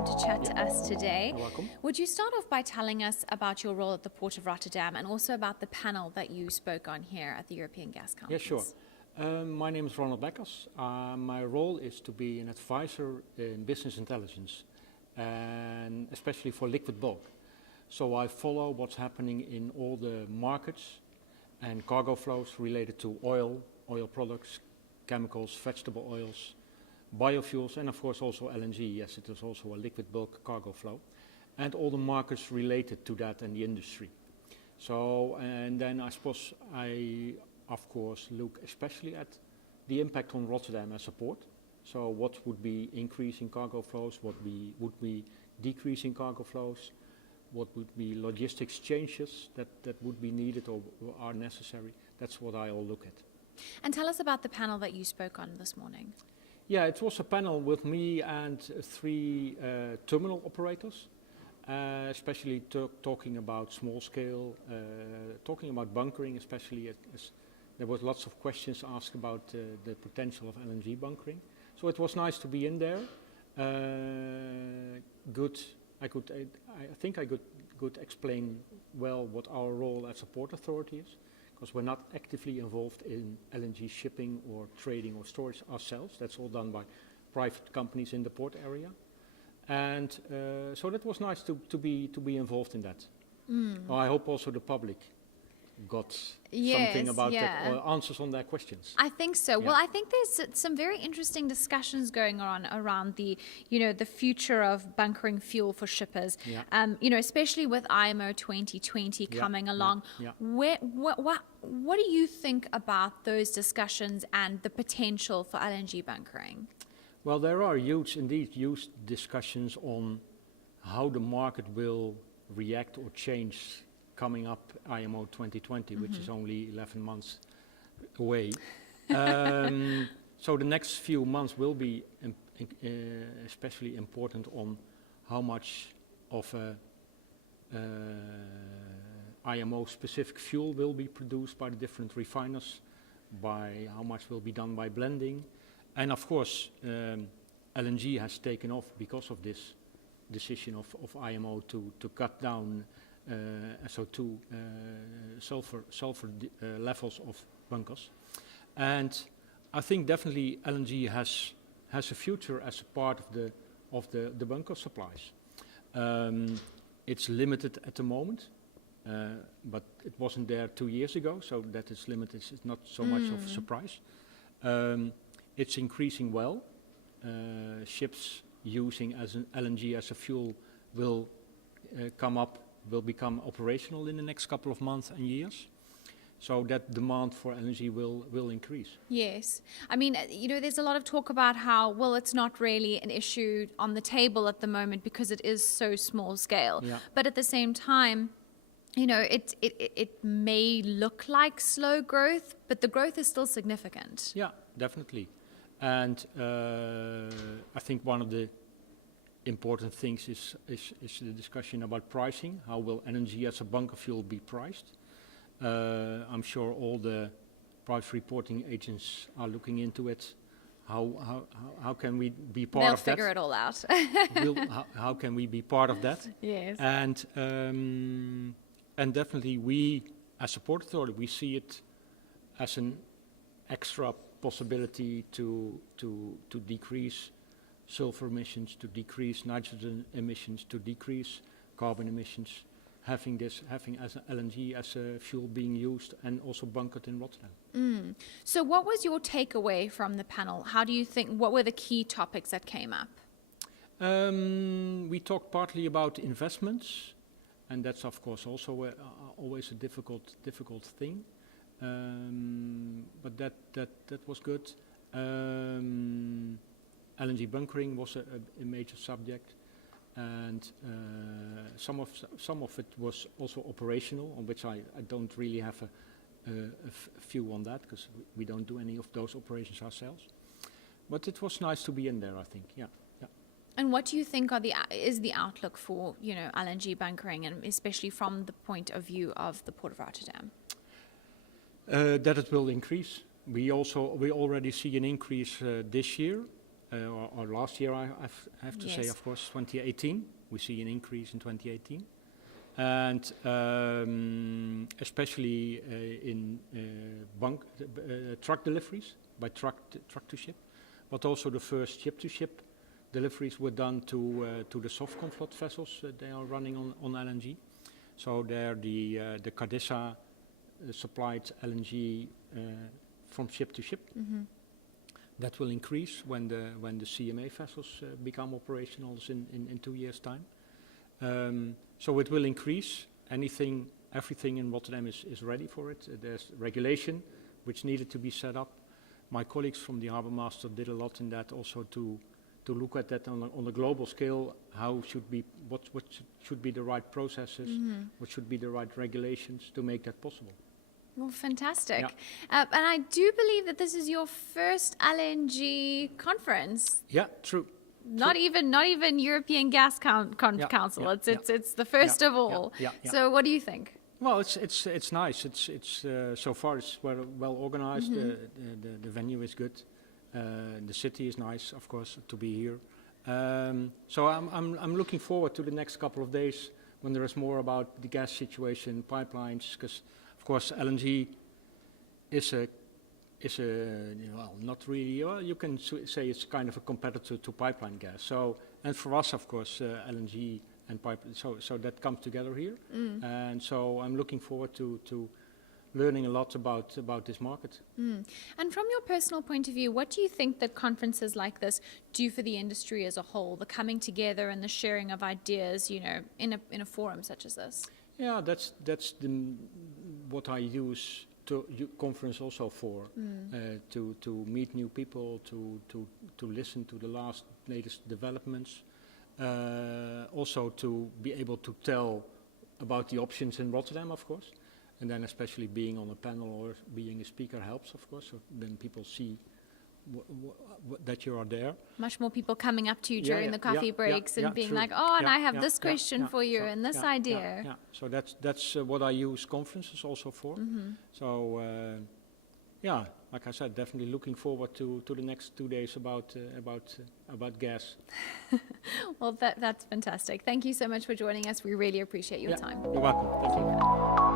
time to chat to us today. You're welcome. Would you start off by telling us about your role at the Port of Rotterdam and also about the panel that you spoke on here at the European Gas Conference? Yeah, sure. My name is Ronald Backers. My role is to be an advisor in business intelligence, and especially for liquid bulk. So I follow what's happening in all the markets and cargo flows related to oil products, chemicals, vegetable oils, biofuels, and of course also LNG. Yes, it is also a liquid bulk cargo flow, and all the markets related to that and the industry. So, and then I suppose I, of course, look especially at the impact on Rotterdam as a port. So what would be increasing cargo flows, what would be decreasing cargo flows, what would be logistics changes that would be needed or are necessary. That's what I all look at. And tell us about the panel that you spoke on this morning. Yeah, it was a panel with me and three terminal operators, especially talking about small scale, talking about bunkering, especially as there was lots of questions asked about the potential of LNG bunkering. So it was nice to be in there. I think I could explain well what our role as a port authority is, because we're not actively involved in LNG shipping or trading or storage ourselves. That's all done by private companies in the port area. And so that was nice to be involved in that. Well, I hope also the public got something about that, or answers on their questions. I think so. Yeah. Well, I think there's some very interesting discussions going on around the future of bunkering fuel for shippers. Yeah. Especially with IMO 2020 coming along. Yeah. What do you think about those discussions and the potential for LNG bunkering? Well, there are huge discussions on how the market will react or change coming up IMO 2020, which is only 11 months away. So the next few months will be especially important on how much of IMO specific fuel will be produced by the different refiners, by how much will be done by blending. And of course, LNG has taken off because of this decision of IMO to cut down SO2 sulfur levels of bunkers. And I think definitely LNG has a future as a part of the bunker supplies. It's limited at the moment, but it wasn't there 2 years ago, so that it's limited is not so much of a surprise. It's increasing well. Ships using as an LNG as a fuel will become operational in the next couple of months and years. So that demand for LNG will increase. Yes. I mean, there's a lot of talk about how, well, it's not really an issue on the table at the moment because it is so small scale. Yeah. But at the same time, it may look like slow growth, but the growth is still significant. Yeah, definitely. And I think one of the important things is the discussion about pricing. How will LNG as a bunker fuel be priced? I'm sure all the price reporting agents are looking into it. How can we be part They'll of that? figure it all out. How can we be part of that? Yes. And definitely we, as a port authority, we see it as an extra possibility to decrease sulfur emissions, to decrease nitrogen emissions, to decrease carbon emissions, having as an LNG as a fuel being used and also bunkered in Rotterdam. So what was your takeaway from the panel? What were the key topics that came up? We talked partly about investments, and that's of course also always a difficult thing. But that was good. LNG bunkering was a major subject, and some of it was also operational, on which I don't really have a view on that, because we don't do any of those operations ourselves. But it was nice to be in there, I think. Yeah. And what do you think is the outlook for LNG bunkering, and especially from the point of view of the Port of Rotterdam? That it will increase. We already see an increase this year. or last year, I have to say, Yes. of course, 2018. We see an increase in 2018. And especially in truck deliveries, by truck to ship, but also the first ship-to-ship deliveries were done to the soft conflict vessels. They are running on LNG. So there the Cardessa supplied LNG from ship to ship. Mm-hmm. That will increase when the CMA vessels become operational in 2 years' time. So it will increase. Everything in Rotterdam is ready for it. There's regulation which needed to be set up. My colleagues from the Harbour Master did a lot in that also to look at that on a global scale. What should be the right processes? Mm-hmm. What should be the right regulations to make that possible? Well, fantastic. Yeah. And I do believe that this is your first LNG conference. Yeah, true. Not even European Gas Council. Yeah, It's the first of all. Yeah. So what do you think? Well, it's nice. It's so far it's well organized. Mm-hmm. The venue is good. The city is nice, of course, to be here. So I'm looking forward to the next couple of days when there is more about the gas situation, pipelines, because of course LNG is a not really. Well, you can say it's kind of a competitor to pipeline gas. So and for us, of course, LNG and pipeline. So that comes together here, and so I'm looking forward to learning a lot about this market. And from your personal point of view, what do you think that conferences like this do for the industry as a whole? The coming together and the sharing of ideas, in a forum such as this. Yeah, that's what I use conference also for, to meet new people, to listen to the latest developments, also to be able to tell about the options in Rotterdam, of course, and then especially being on a panel or being a speaker helps, of course, so then people see that you are there. Much more people coming up to you during the coffee breaks and being true. like, and I have this question for you and this idea. Yeah. So that's what I use conferences also for. So like I said, definitely looking forward to the next 2 days about gas. Well, that's fantastic. Thank you so much for joining us. We really appreciate your time. You're welcome. Thank you.